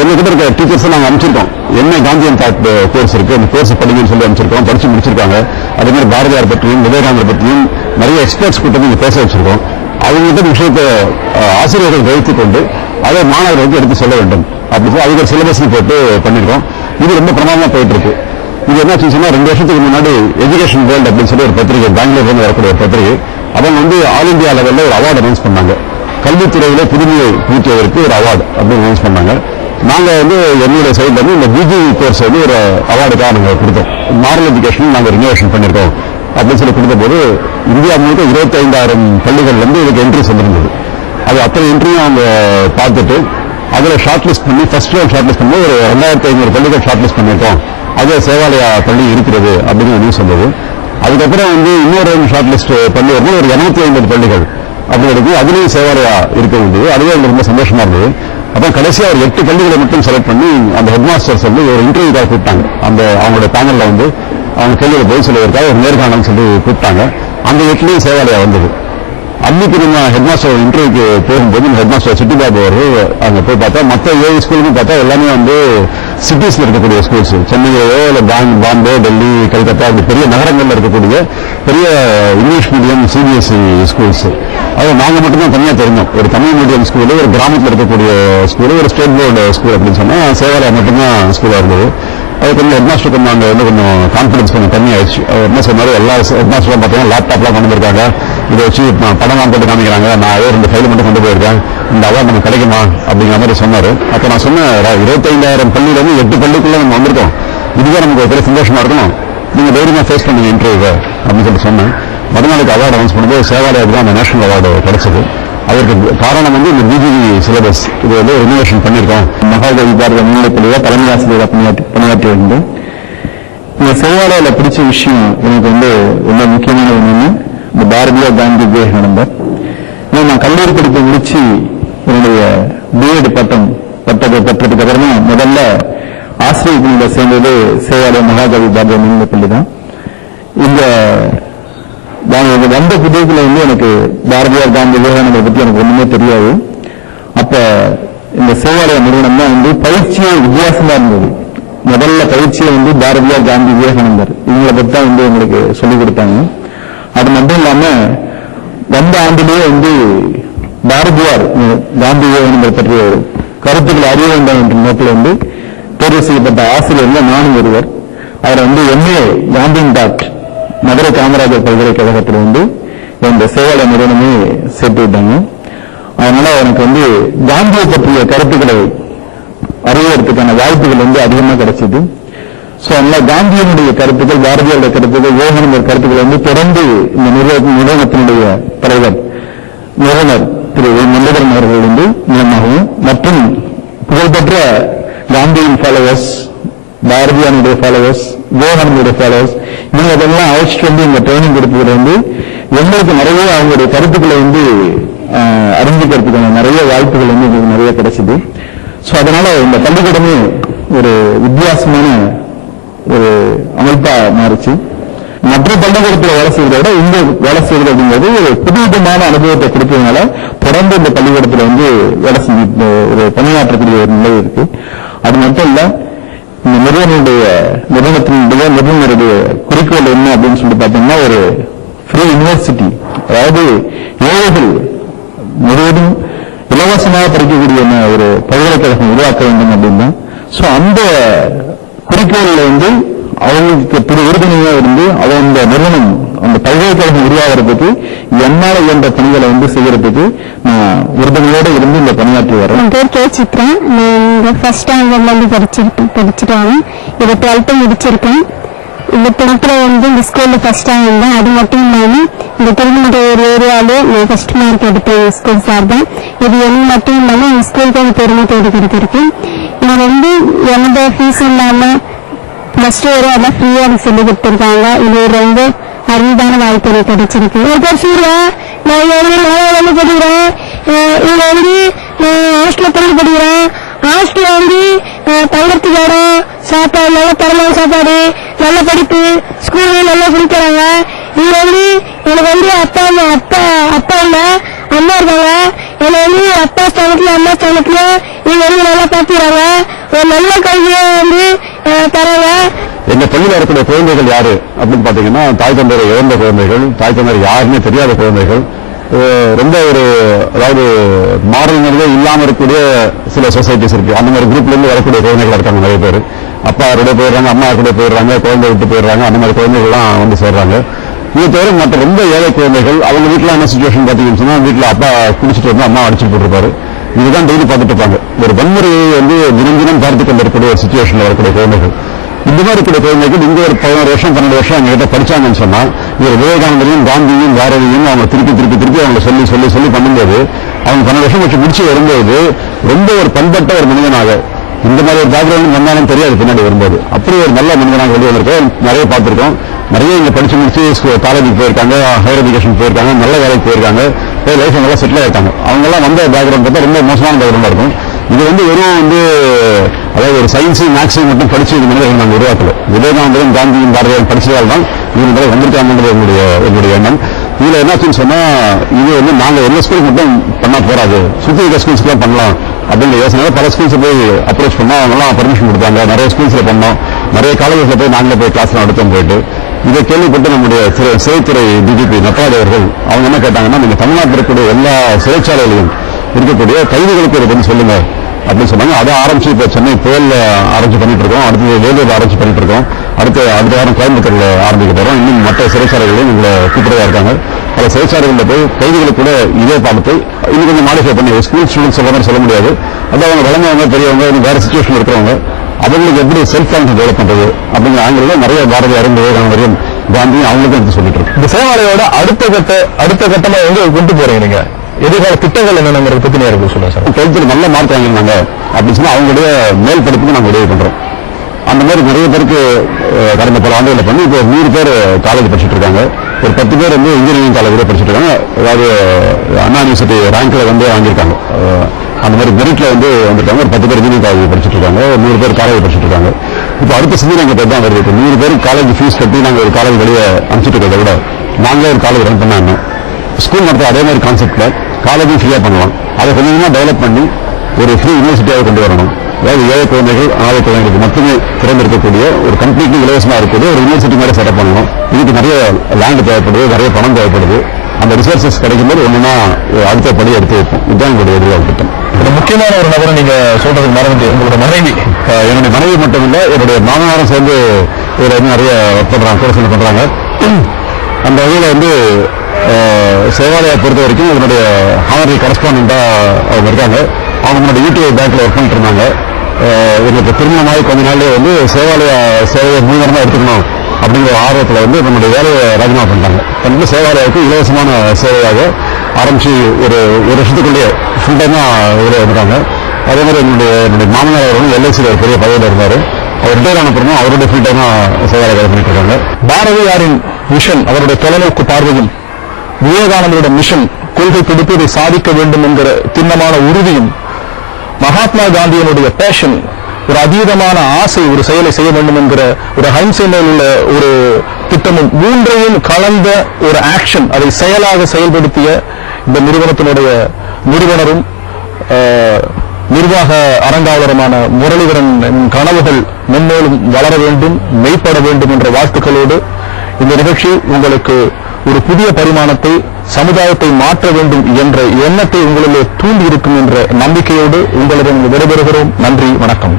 எங்ககிட்ட இருக்க டீச்சர்ஸ் நாங்கள் அமைச்சிருக்கோம். என்ன காந்தியன் தாட் கோர்ஸ் இருக்கு, அந்த கோர்ஸ் படிங்கன்னு சொல்லி அமைச்சிருக்கோம். படிச்சு முடிச்சிருக்காங்க. அதே மாதிரி பாரதியார் பற்றியும் விவேகானந்தர் பற்றியும் நிறைய எக்ஸ்பர்ட்ஸ் கூட்டம் இங்கே பேச வச்சிருக்கோம். அவங்ககிட்ட விஷயத்தை ஆசிரியர்கள் வைத்துக் கொண்டு அதை மாணவர்களுக்கு எடுத்து சொல்ல வேண்டும் அப்படி சொல்லி அதுக்கு சிலபஸ் போட்டு பண்ணிருக்கோம். இது ரொம்ப பிரமாதமா போயிட்டு இருக்கு. இது என்ன சொன்னா 2 வருஷத்துக்கு முன்னாடி எஜுகேஷன் வேர்ல்டு அப்படின்னு சொல்லி ஒரு பத்திரிகை, பெங்களூர்ல வரக்கூடிய ஒரு பத்திரிகை, அவங்க ஆல் இந்தியா லெவலில் ஒரு அவார்டு அனௌன்ஸ் பண்ணாங்க. கல்வித்துறையில புதுமையை பூட்டியதற்கு ஒரு அவார்டு அப்படின்னு அனௌன்ஸ் பண்ணாங்க. நாங்க என்னுடைய சைட்ல இந்த பிஜி கோர்ஸ் ஒரு அவார்டுக்காக நாங்கள் கொடுத்தோம். மாரல் எஜுகேஷன் நாங்கள் ரினோவேஷன் பண்ணிருக்கோம் அப்படின்னு சொல்லி கொடுத்த போது இந்தியா முழுக்க 25,000 பள்ளிகள்ல இருந்து இதுக்கு என்ட்ரிஸ் வந்திருந்தது. அது அத்தனை என்ட்ரியும் அவங்க பார்த்துட்டு அதில் ஷார்ட் லிஸ்ட் பண்ணி ஃபர்ஸ்ட் ரவுண்ட் ஷார்ட் லிஸ்ட் பண்ணி ஒரு 2,500 பள்ளிகள் ஷார்ட் லிஸ்ட் பண்ணிருக்கோம். அது சேவாலயா பள்ளி இருக்கிறது அப்படின்னு நியூஸ் வந்தது. அதுக்கப்புறம் இன்னொரு ஷார்ட் லிஸ்ட் பண்ணி வரும்போது ஒரு 250 பள்ளிகள் அப்படி இருக்கு. அதுலேயும் சேவாலயா இருக்க வேண்டியது. அதுவே எனக்கு ரொம்ப சந்தோஷமா இருந்தது. அப்போ கடைசியாக ஒரு 8 பள்ளிகளை மட்டும் செலக்ட் பண்ணி அந்த ஹெட் மாஸ்டர்ஸ் ஒரு இன்டர்வியூக்காக கூப்பிட்டாங்க. அவங்களோட பேனல்ல அவங்க கேள்வியில் பதில் சொல்வதற்காக ஒரு நேர்காணல் சொல்லி கூப்பிட்டாங்க. அந்த 8லையும் சேவாலயா வந்தது. அன்னைக்கு நம்ம ஹெட் மாஸ்டர் இன்டர்வியூக்கு போகும்போது ஹெட் மாஸ்டர் சிட்டிபாபு அவர்கள் அங்கே போய் பார்த்தா மற்ற 7 ஸ்கூலுக்கும் பார்த்தா எல்லாமே சிட்டிஸ்ல இருக்கக்கூடிய ஸ்கூல்ஸ், சென்னையிலோ இல்லை பாம்பே, டெல்லி, கல்கத்தா அப்படி பெரிய நகரங்கள்ல இருக்கக்கூடிய பெரிய இங்கிலீஷ் மீடியம் சிபிஎஸ்இ ஸ்கூல்ஸ். அது நாங்கள் மட்டும்தான் தனியாக தெரிஞ்சோம். ஒரு தமிழ் மீடியம் ஸ்கூலு, ஒரு கிராமத்தில் இருக்கக்கூடிய ஸ்கூலு, ஒரு ஸ்டேட் போர்டு ஸ்கூல் அப்படின்னு சொன்னா சேவாலயா மட்டும்தான் ஸ்கூலாக இருந்தது. அது கொஞ்சம் ஹெட் மாஸ்டருக்கு நாங்கள் கொஞ்சம் கான்ஃபிடன்ஸ் கொஞ்சம் கம்மியாயிடுச்சு. அவர் என்ன சொன்னாரு, எல்லா ஹெட் மாஸ்டரும் பார்த்தீங்கன்னா லேப்டாப்லாம் கொண்டு போயிருக்காங்க, இதை வச்சு படம்லாம் போட்டு காமிக்கிறாங்க, நான் 2 ஃபைல் மட்டும் கொண்டு போயிருக்கேன், இந்த அவார்டு நமக்கு கிடைக்குமா அப்படிங்கிற மாதிரி சொன்னாரு. அப்போ நான் சொன்னேன், 25,000 பள்ளியிலேருந்து 8 பள்ளிக்குள்ள நம்ம வந்திருக்கோம், இதுதான் நமக்கு ஒரு பெரிய சந்தோஷமா இருக்கணும், நீங்க தைரியமா ஃபேஸ் பண்ணுங்க இன்டர்வியூ அப்படின்னு சொல்லி சொன்னேன். மறுநாளுக்கு அவார்டு அனௌன்ஸ் பண்ணும்போது சேவாலயாவுக்கு தான் அந்த நேஷனல் அவார்டு கிடைச்சது. அதற்கு காரணம் இந்த பிஜிபி சிலபஸ் இது ரினோவேஷன் பண்ணியிருக்கோம். மகாகவி பாரத மேல்நிலைப்பள்ளியில தலைமை ஆசிரியராக பணியாற்றி இருந்தேன். இந்த சேவாலயில பிடிச்ச விஷயம் எனக்கு ரொம்ப முக்கியமான ஒண்ணு, இந்த பாரதியார் காந்தி விவேகானந்தர். நான் கல்லூரி படிப்பை முடிச்சு என்னுடைய பிஎட் பட்டம் பெற்றதுக்கு அப்புறமா முதல்ல ஆசிரியர் பணியில சேர்ந்தது சேவாலய மகாகவி பாரத மேல்நிலைப்பள்ளி தான். இந்த வந்த புத்தகத்துல எனக்கு பாரதியார் காந்தி விவேகானந்தர் பத்தி எனக்கு ஒண்ணுமே தெரியாது. அப்ப இந்த சேவாலய நிறுவனம் தான் பயிற்சியே வித்தியாசமா இருந்தது. முதல்ல பயிற்சியை பாரதியார் காந்தி விவேகானந்தர் இவங்களை பத்தி தான் எங்களுக்கு சொல்லிக் கொடுத்தாங்க. அது மட்டும் இல்லாம வந்த ஆண்டிலேயே பாரதியார் காந்தி விவேகானந்தர் பற்றிய கருத்துக்களை அறிய வேண்டும் என்ற நோக்கில் தேர்வு செய்யப்பட்ட ஆசிரியர்கள் நானும் ஒருவர். அவர் எம்ஏ காந்தியின் டாக்டர் மதுரை காமராஜர் பல்கலைக்கழகத்தில் இந்த சேவாலய நிறுவனமே சேர்த்து விட்டாங்க. அதனால எனக்கு காந்தியை பற்றிய கருத்துக்களை அறிவதற்கான வாய்ப்புகள் அதிகமாக கிடைச்சது. சோ அதனால காந்தியினுடைய கருத்துக்கள், பாரதியாருடைய கருத்துக்கள், விவேகானந்தர் கருத்துக்கள் தொடர்ந்து இந்த நிறுவனத்தினுடைய தலைவர் நிறுவனர் திரு முரளிதரன் அவர்கள் மூலமாகவும் மற்றும் புகழ்பெற்ற காந்தியின் ஃபாலோவர்ஸ், பாரதியாருடைய ஃபாலோவர்ஸ், விவேகானந்தருடைய ஃபாலோவர்ஸ் இவங்க அதெல்லாம் அழைச்சிட்டு இந்த ட்ரைனிங் கொடுத்ததுல எங்களுக்கு நிறைய அவங்களுடைய கருத்துக்களை அறிஞ்சிக்கிறதுக்கான நிறைய வாய்ப்புகள் எங்களுக்கு நிறைய கிடைச்சது. சோ அதனால இந்த பள்ளிக்கூடமே ஒரு வித்தியாசமான ஒரு அமைப்பா மாறிச்சு. மற்ற பள்ளிக்கூடத்தில் வேலை செய்வதை விட இங்க வேலை செய்வது அப்படிங்கிறது ஒரு புதுவிதமான அனுபவத்தை கொடுத்ததுனால தொடர்ந்து இந்த பள்ளிக்கூடத்தில் வேலை செஞ்சு ஒரு பணியாற்றக்கூடிய ஒரு நிலை இருக்கு. அது மட்டும் இல்ல, இந்த நிறுவனத்தினுடைய குறிக்கோள் என்ன அப்படின்னு சொல்லி பார்த்தோம்னா ஒரு ஃப்ரீ யூனிவர்சிட்டி, அதாவது ஏழைகள் முழுவதும் இலவசமாக படிக்கக்கூடிய ஒரு பல்கலைக்கழகம் உருவாக்க வேண்டும் அப்படின்னா சோ அந்த குறிக்கோள்ல அவங்களுக்கு உறுதுணையா அவங்க நிறுவனம் அந்த பல்கலைக்கழகம் உருவாகிறதுக்கு என்னால என்ற பணிகளை செய்யறதுக்கு நான் உறுதுணையோட இந்த பணியாற்றி வரேன். என் பேர் கே சித்ரா. நான் ஃபர்ஸ்ட் ஸ்டாண்டர்ட்ல படிச்சுட்டாங்க. இது 12th முடிச்சிருக்கேன். இந்த படத்துல இந்த ஸ்கூல்ல ஃபர்ஸ்ட் டைம் வந்தேன். அது மட்டும் இல்லாம இந்த திருமண ஒரு ஏரியாலே நான் ஃபர்ஸ்ட் மார்க் எடுத்தேன் ஸ்கூல் சார்பா. இது என்ன மட்டும் இல்லாம என் ஸ்கூலுக்கு பெருமை தேடி கொடுத்திருக்கு. இது எந்த ஃபீஸ் இல்லாம பிளஸ் 2 வரை எல்லாம் ஃப்ரீயா சொல்லி கொடுத்துருக்காங்க. இது ரொம்ப அரிதான வாய்ப்பு எனக்கு கிடைச்சிருக்கு. ஒரு பேர் சூர்யா, நான் படிக்கிறேன். இங்க ஹாஸ்டல்ல படிக்கிறேன். ஹாஸ்டல்ல தங்கறதுக்கு இடம், சாப்பாடு, நல்ல தரமான சாப்பாடு, நல்ல படிப்பு, ஸ்கூல்ல நல்லா சொல்லித்தராங்க. இங்க எனக்கு அப்பா இல்ல, அம்மா இருக்காங்க. என்னை வந்து அப்பா ஸ்தானத்துல அம்மா ஸ்தானத்துல நீங்க வந்து நல்லா பாத்துக்கிறாங்க. ஒரு நல்ல கல்வியை வந்து தராங்க. எங்க பள்ளியில் இருக்கக்கூடிய குழந்தைகள் யாரு அப்படின்னு பாத்தீங்கன்னா தாய் தந்தையரை இழந்த குழந்தைகள், தாய் தந்தையர் யாருமே தெரியாத குழந்தைகள், ரொம்ப ஒரு அதாவது மாறல்களே இல்லாம இருக்கக்கூடிய சில சொசைட்டிஸ் இருக்கு. அந்த மாதிரி குரூப்ல இருந்து வரக்கூடிய குழந்தைகள் இருக்காங்க நிறைய பேர். அப்பா அவருடைய போயிடுறாங்க, அம்மா கூட போயிடுறாங்க, குழந்தை விட்டு போயிடுறாங்க. அந்த மாதிரி குழந்தைகள்லாம் வந்து சேர்றாங்க. இது தவிர மற்ற ரொம்ப ஏழை குழந்தைகள் அவங்க வீட்டுல என்ன சிச்சுவேஷன் பாத்தீங்கன்னு சொன்னா வீட்டுல அப்பா குடிச்சிட்டு வந்து அம்மா அடிச்சுட்டு போட்டிருப்பாரு. இதுதான் டெய்லி பார்த்துட்டு இருப்பாங்க. ஒரு வன்முறையை வந்து தினம் தினம் பார்த்து கொண்டிருக்கக்கூடிய ஒரு சிச்சுவேஷன்ல வரக்கூடிய குழந்தைகள். இந்த மாதிரி இருக்கிற குழந்தைகள் இங்க ஒரு 11 வருஷம் 12 வருஷம் அவங்க கிட்ட படிச்சாங்கன்னு சொன்னா இவர் விவேகானந்தரையும் காந்தியும் பாரதியும் அவங்க திருப்பி அவங்க சொல்லி பண்ணும்போது அவங்க 12 வருஷம் வச்சு முடிச்சு வரும்போது ரொம்ப ஒரு பண்பட்ட ஒரு மனிதனாக இந்த மாதிரி ஒரு பேக்ரவுண்ட் வந்தாலும் தெரியாது பின்னாடி வரும்போது அப்படி ஒரு நல்ல மனிதனாக வெளியே வந்திருக்கோம். நிறைய பார்த்திருக்கோம். நிறைய இங்க படிச்சு முடிச்சு காலேஜுக்கு போயிருக்காங்க, ஹையர் எஜுகேஷன் போயிருக்காங்க, நல்ல வேலைக்கு போயிருக்காங்க, லைஃப் நல்லா செட்டில் ஆயிருக்காங்க. அவங்க எல்லாம் வந்த பேக்ரவுண்ட் பார்த்தா ரொம்ப மோசமான பேக்ரவுண்டா இருக்கும். இது வந்து வெறும் வந்து அதாவது ஒரு சயின்ஸையும் மேக்ஸையும் மட்டும் படிச்சு இது மாதிரி நாங்கள் உருவாக்கல. விவேகானந்தரும் காந்தியும் பாரதியாரும் படிச்சதால் தான் இது மாதிரி வந்திருக்காங்கன்றது என்னுடைய எண்ணம். இதுல என்னாச்சுன்னு சொன்னா இது வந்து நாங்க எல்லா ஸ்கூலுக்கு மட்டும் பண்ணா போறாது, சுத்தி இருக்க ஸ்கூல்ஸ்க்கு எல்லாம் பண்ணலாம் அப்படிங்கிற யோசனை பல ஸ்கூல்ஸ் போய் அப்ரோச் பண்ணா அவங்க எல்லாம் பர்மிஷன் கொடுத்தாங்க. நிறைய ஸ்கூல்ஸ்ல பண்ணோம், நிறைய காலேஜஸ்ல போய் நாங்களே போய் கிளாஸ்லாம் நடத்தோம் போயிட்டு. இதை கேள்விப்பட்டு நம்முடைய சிறைத்துறை டிஜிபி நட்ராஜ் அவர்கள் அவங்க என்ன கேட்டாங்கன்னா நீங்க தமிழ்நாட்டில் இருக்கக்கூடிய எல்லா சிறைச்சாலைகளையும் இருக்கக்கூடிய கைதிகளுக்கு இதை பற்றி சொல்லுங்க அப்படின்னு சொன்னாங்க. அதை ஆரம்பிச்சு இப்ப சென்னை புயல் ஆரம்பிச்சு பண்ணிட்டு இருக்கோம், அடுத்து வேலூர் ஆரம்பிச்சு பண்ணிட்டு இருக்கோம், அடுத்த வாரம் கோயம்புத்தூர்ல ஆரம்பிக்க போறோம். இன்னும் மற்ற சிறைச்சாலைகளையும் எங்களை கூப்பிடுறதா இருக்காங்க. பல சிறைச்சாலைகளில் போய் கைதிகளுக்கு கூட இதே பாடத்தை இன்னும் கொஞ்சம் மாடிஃபை பண்ணி ஸ்கூல் ஸ்டூடெண்ட்ஸ் சொல்ற மாதிரி சொல்ல முடியாது. அதாவது அவங்க வளர்ந்தவங்க பெரியவங்க வேற சிச்சுவேஷன் இருக்கிறவங்க அவங்களுக்கு எப்படி செல்ஃப் கான்ஃபிடன்ஸ் டெவலப் பண்றது அப்படிங்கிற ஆங்கில நிறைய பாரதியாரும் விவேகானந்தரையும் காந்தியும் அவங்களுக்கு எடுத்து சொல்லிட்டு இருக்கு. இந்த சேவாலயோட அடுத்த கட்டமா எங்க கொண்டு போறீங்க நீங்க? எதிர்கால திட்டங்கள் என்னங்கிறத பத்தி நேரம் சொல்லுங்க சார். 12th நல்ல மார்க் வாங்கிருந்தாங்க அப்படின்னு சொன்னா அவங்களுடைய மேல் படிப்புக்கு நாங்கள் உதவி பண்றோம். அந்த மாதிரி நிறைய பேருக்கு கடந்த பல ஆண்டுகளில் பண்ணி இப்போ 100 பேர் காலேஜ் படிச்சுட்டு இருக்காங்க. ஒரு 10 பேர் வந்து இன்ஜினியரிங் காலேஜ் படிச்சுட்டு இருக்காங்க. அதாவது அண்ணா யூனிவர்சிட்டி ரேங்க்ல வந்து வாங்கியிருக்காங்க. அந்த மாதிரி மெரிட்ல வந்து வந்திருக்காங்க. ஒரு 10 பேர் இன்ஜினியரிங் காலேஜ் படிச்சுட்டு இருக்காங்க, 100 பேர் காலேஜ் படிச்சுட்டு இருக்காங்க. இப்போ அடுத்த சிந்தனை எங்க பேர் தான் வருது. இப்போ 100 பேருக்கு காலேஜ் ஃபீஸ் கட்டி நாங்கள் ஒரு காலேஜ் வெளியே அனுப்பிச்சிட்டு இருக்கிறத விட நாங்களே ஒரு காலேஜ் ரன் பண்ண ஸ்கூல் நடத்த அதே மாதிரி கான்செப்ட்ல காலேஜும் ஃப்ரீயா பண்ணலாம். அதை கொஞ்சமா டெவலப் பண்ணி ஒரு ஃப்ரீ யூனிவர்சிட்டியாக கொண்டு வரணும். அதாவது ஏழை குழந்தைகள் ஆலை குழந்தைகளுக்கு மட்டுமே திறந்திருக்கக்கூடிய ஒரு கம்ப்ளீட்லி இலவசமா இருக்கக்கூடிய ஒரு யூனிவர்சிட்டி மாதிரி செட்டப் பண்ணணும். இதுக்கு நிறைய லேண்ட் தேவைப்படுது, நிறைய பணம் தேவைப்படுது. அந்த ரிசோர்சஸ் கிடைக்கும்போது ஒண்ணுன்னா அடுத்த படி எடுத்து வைப்போம். இதுதான் எங்களுடைய எதிர்கால திட்டம். முக்கியமான ஒரு நபரை நீங்க சொல்றது மறந்து உங்களோட மனைவி. என்னுடைய மனைவி மட்டும் இல்ல, என்னுடைய மாமனாரும் சேர்ந்து இதுல நிறைய ஒர்க் பண்றாங்க, கோர்ஸ் பண்றாங்க. அந்த வகையில வந்து சேவாலயா பொறுத்த வரைக்கும் இதனுடைய ஹானரி கரஸ்பாண்டா அவங்க இருக்காங்க. அவங்க முன்னாடி யூடிஐ பேங்க்ல ஒர்க் பண்ணிட்டு இருந்தாங்க. எங்களுக்கு திருமணமாகி கொஞ்ச நாள்லயே வந்து சேவாலயா சேவையை முன்னுரிமை எடுத்துக்கணும் அப்படிங்கிற ஆர்வத்தில் வந்து நம்முடைய வேலையை ராஜினாமா பண்ணிட்டாங்க. பண்ணிட்டு சேவாலயாவுக்கு இலவசமான சேவையாக ஆரம்பிச்சு ஒரு வருஷத்துக்குள்ளேயே ஃபுல் டைமா இதில் வந்துட்டாங்க. அதே மாதிரி என்னுடைய மாமனார் அவர்களும் எல்ஐசியில் ஒரு பெரிய பதவியில் இருந்தார். அவர் ரிட்டையர் ஆன பிறகு அவருடைய ஃபுல் டைமா சேவாலயா வேலை பண்ணிட்டு இருக்காங்க. பாரதியாரின் மிஷன், அவருடைய தொலைநோக்கு பார்வையும், விவேகானந்தரோட மிஷன் கொள்கை பிடித்து இதை சாதிக்க வேண்டும் என்கிற திண்ணமான உறுதியும், மகாத்மா காந்தியினுடைய பேஷன், ஒரு அதீதமான ஆசை, ஒரு செயலை செய்ய வேண்டும் என்கிற ஒரு ஹைம்சைனில் உள்ள ஒரு திட்டமும், மூன்றையும் கலந்த ஒரு ஆக்ஷன், அதை செயலாக செயல்படுத்திய இந்த நிறுவனத்தினுடைய நிறுவனரும் நிர்வாக அரங்காவலருமான முரளிதரன் கனவுகள் மென்மேலும் வளர வேண்டும், மெய்ப்பட வேண்டும் என்ற வாழ்த்துக்களோடு இந்த நிகழ்ச்சி உங்களுக்கு ஒரு புதிய பரிமாணத்தை, சமுதாயத்தை மாற்ற வேண்டும் என்ற எண்ணத்தை உங்களிலே தூண்டி இருக்கும் என்ற நம்பிக்கையோடு உங்களிடம் விடைபெறுகிறோம். நன்றி, வணக்கம்.